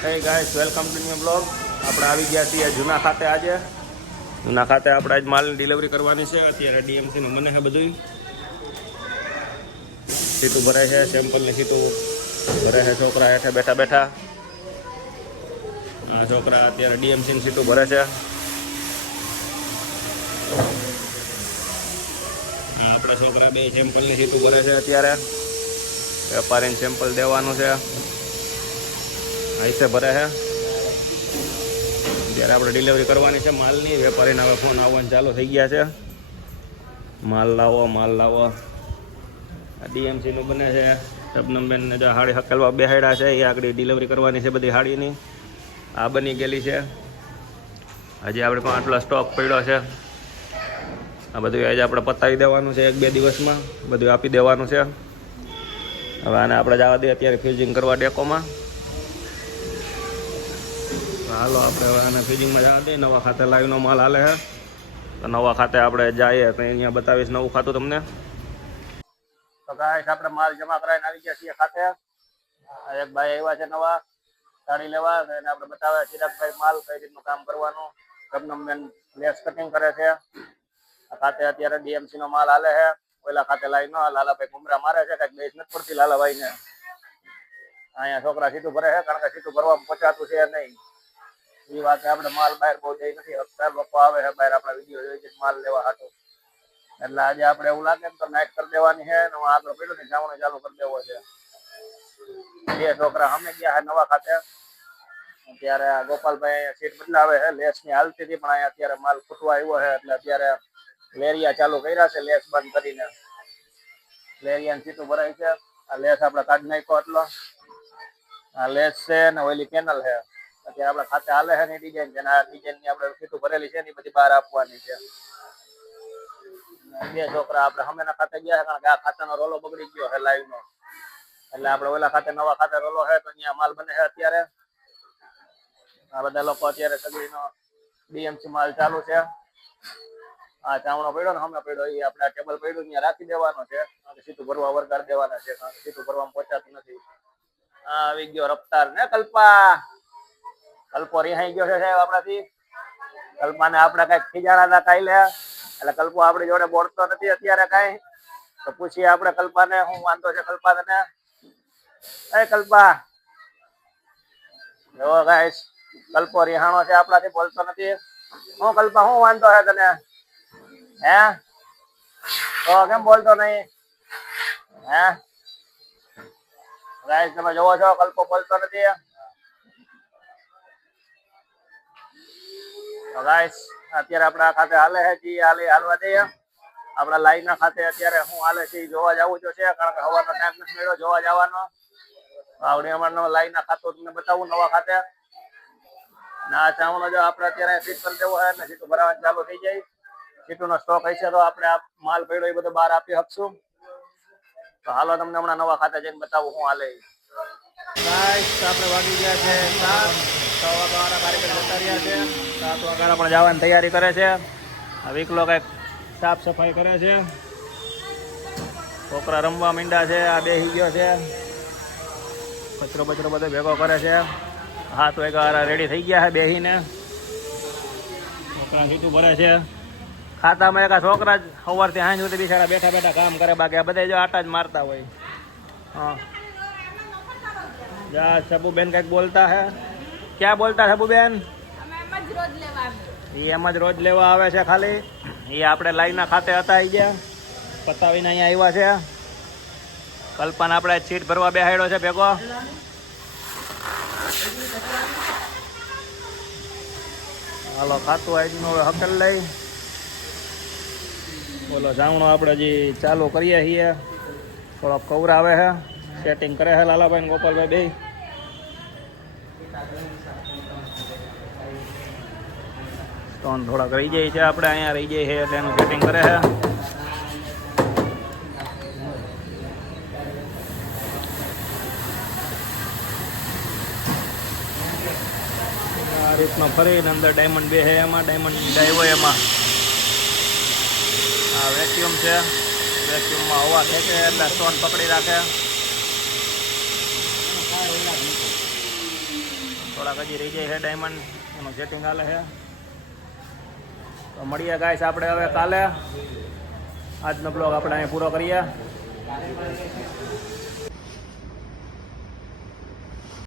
હે guys welcome to new blog. આપણે આવી ગયા છીએ જૂના ખાતે. આજે જૂના ખાતે આપણે આજ માલની ડિલિવરી કરવાની છે. અત્યારે ડીએમસીનું મને છે બધું. સીટું ભરાય છે, સેમ્પલની સીટું ભરે છે છોકરા હેઠે બેઠા બેઠા. આ છોકરા અત્યારે ડીએમસીની સીટું ભરે છે. આપણે છોકરા બે સેમ્પલની સીટું ભરે છે. અત્યારે વેપારીને સેમ્પલ દેવાનું છે. આઈસે ભરે છે. ત્યારે આપણે ડિલિવરી કરવાની છે માલની. વેપારીના હવે ફોન આવવાનું ચાલુ થઈ ગયા છે. માલ લાવો, માલ લાવો. આ ડીએમસીનું બને છે. શબનમબેનને જો હાડી હકેલવા બેહાડ્યા છે, એ આગળ ડિલિવરી કરવાની છે બધી હાડીની. આ બની ગયેલી છે. હજી આપણે પણ આટલો સ્ટોક પડ્યો છે. આ બધું આજે આપણે પતાવી દેવાનું છે. 1-2 દિવસમાં બધું આપી દેવાનું છે. હવે આને આપણે જવા દઈએ અત્યારે ફ્યુઝિંગ કરવા ડેકોમાં. હાલો આપણે હવે આને ફ્યુઝિંગમાં જવા દઈએ. નવા ખાતે લાઈવનો માલ હાલે છે, તો નવા ખાતે આપણે જઈએ તો અહીંયા બતાવીશ નવું ખાતું તમને. તો ગાઈસ આપણે માલ જમા કરાવીને આવી ગયા છીએ ખાતે. એક ભાઈ આવ્યા છે નવા સાડી લેવા, એને આપણે બતાવે ચિરાગભાઈ માલ કઈ રીતનું કામ કરવાનું. શબનમબેન લેસ કટિંગ કરે છે. આ ખાતે અત્યારે ડીએમસી નો માલ હાલે છે. પેલા ખાતે લાઈનો લાલાભાઈ ઘુમરા મારે છે, કઈક બેસ નથી પડતી લાલાભાઈ ને. અહીંયા છોકરા સીટું ભરે છે, કારણ કે સીટું ભરવામાં પચાતું છે નહીં. એ વાત આપણે માલ બહાર બહુ જઈ નથી શકતા. લોકો આવે છે બહાર આપણા વિડીયો જોઈ છે માલ લેવા હાટો. એટલે આજે આપણે એવું લાગે તો નાઇટ કરી દેવાની છે. આગળ પડ્યું ને જવાનું ચાલુ કરી દેવો છે. બે છોકરા અમે ગયા છે નવા ખાતે. અત્યારે ગોપાલભાઈ સીટ બદલાવે છે. લેસ ની હાલતી હતી, પણ અહીંયા અત્યારે માલ ખૂટવા આવ્યો છે, એટલે અત્યારે લેરિયા ચાલુ કર્યા છે. લેસ બંધ કરીને લેરિયાની સીટું ભરાય છે. આ લેસ આપણે કાઢી નાખ્યો એટલો. આ લેસ છે ને ઓલી પેનલ છે. અત્યારે આપણે ખાતે હાલે છે ને ડિઝાઇન છે. આ ડિઝાઇન ની આપણે સીટું ભરેલી છે ને બધી બહાર આપવાની છે. બે છોકરા આપણે હમેના ખાતે ગયા છે, કારણ કે આ ખાતાનો રોલો બગડી ગયો છે લાઈવ નો. એટલે આપણે ઓલા ખાતે નવા ખાતે રોલો છે, તો અહીંયા માલ બને છે અત્યારે. આ બધા લોકો અત્યારે સગડીનો ડીએમસી માલ ચાલુ છે. આ ચાવણો પડ્યો ને હમણાં પડ્યો, એ આપણે આ ટેબલ પડ્યું ત્યાં રાખી દેવાનો છે. સીટું ભરવા વરગાડ દેવાના છે, કારણ કે સીટું ભરવામાં પહોંચાતું નથી. આ આવી ગયો રફતાર ને કલ્પા. કલ્પો રિહાઈ ગયો છે સાહેબ આપણાથી. કલ્પાને આપણે કઈક ખીજાણા હતા કાલે, એટલે કલ્પો આપણી જોડે બોલતો નથી અત્યારે કઈ. તો પૂછીએ આપણે કલ્પાને શું વાંધો છે. કલ્પા તને એ કલ્પા જો ગાઈસ કલ્પો રિહાણો છે આપણાથી, બોલતો નથી. હું કલ્પા શું વાંધો છે તને? હે તો કેમ બોલતો નહીં? હે ગાઈસ તમે જોવો છો કલ્પો બોલતો નથી. તો ગાઈસ અત્યારે આપણા ખાતે હાલે છે, જી હાલવા દઈએ. આપણા લાઈન ના ખાતે અત્યારે શું હાલે છે જોવા જવું જો છે, કારણ કે હવાનો ટાઈમ નથી મળ્યો જોવા જવાનો. આવડી અમારે લાઈન ના ખાતું તમને બતાવું નવા ખાતે. ના ચાવણો જો આપણે અત્યારે ફિટ કરી દેવો હોય એટલે સીટું ભરાવાનું ચાલુ થઈ જાય. સીટુનો સ્ટોક હશે તો આપણે આ માલ પડ્યો એ બધો બહાર આપી શકશું. તો હાલો તમને હમણાં નવા ખાતે જઈને બતાવું શું હાલે. ગાઈસ આપણે વાગી ગયા છે 7 વાગ્યા કારીગર જતા રહ્યા છે. 7 વાગ્યા પણ જવાની તૈયારી કરે છે. આ વીકલો કઈક સાફ સફાઈ કરે છે. છોકરા રમવા માંડ્યા છે. આ બેસી ગયો છે, કચરો બચરો બધો ભેગો કરે છે. 7 વાગ્યા રેડી થઈ ગયા છે બેસીને. છોકરા સીટું ભરે છે. ખાતામાં એક છોકરા જ સવારથી સાંજ સુધી બિચારા બેઠા બેઠા કામ કરે, બાકી આ બધા જો આટા જ મારતા હોય. હા જા સબુબેન કઈક બોલતા હે. ક્યાં બોલતા સબુબેન? એમ જ રોજ લેવા આવે છે ખાલી. એ આપણે લાઈનના ખાતે હતા આવી ગયા, પતાવીને અહીંયા આવ્યા છે. કલ્પના આપણે સીટ ભરવા બેહાડ્યો છે ભેગો. હાલો ખાતું આજનું હવે હકેલ લઈ. બોલો જામણો આપણે જે ચાલુ કરીએ છીએ, થોડોક કવરાવે છે, સેટિંગ કરે છે લાલાભાઈ ને ગોપાલભાઈ બે. સ્ટોન થોડાક રહી જાય છે, આપણે અહીંયા રહી જાય છે એટલે એનું સેટિંગ કરે છે. આ રીતમાં ફરીને અંદર ડાયમંડ બે છે, એમાં ડાયમંડ ડાઈવો એમાં. આ વેક્યુમ છે, વેક્યુમમાં હવા ખેંચે એટલે સ્ટોન પકડી રાખે. થોડાક હજી રહી જાય છે ડાયમંડ, એનું સેટિંગ હાલે છે. તો મળીએ ગાઈસ આપણે હવે કાલે. આજનો બ્લોગ આપણે અહીં પૂરો કરીએ.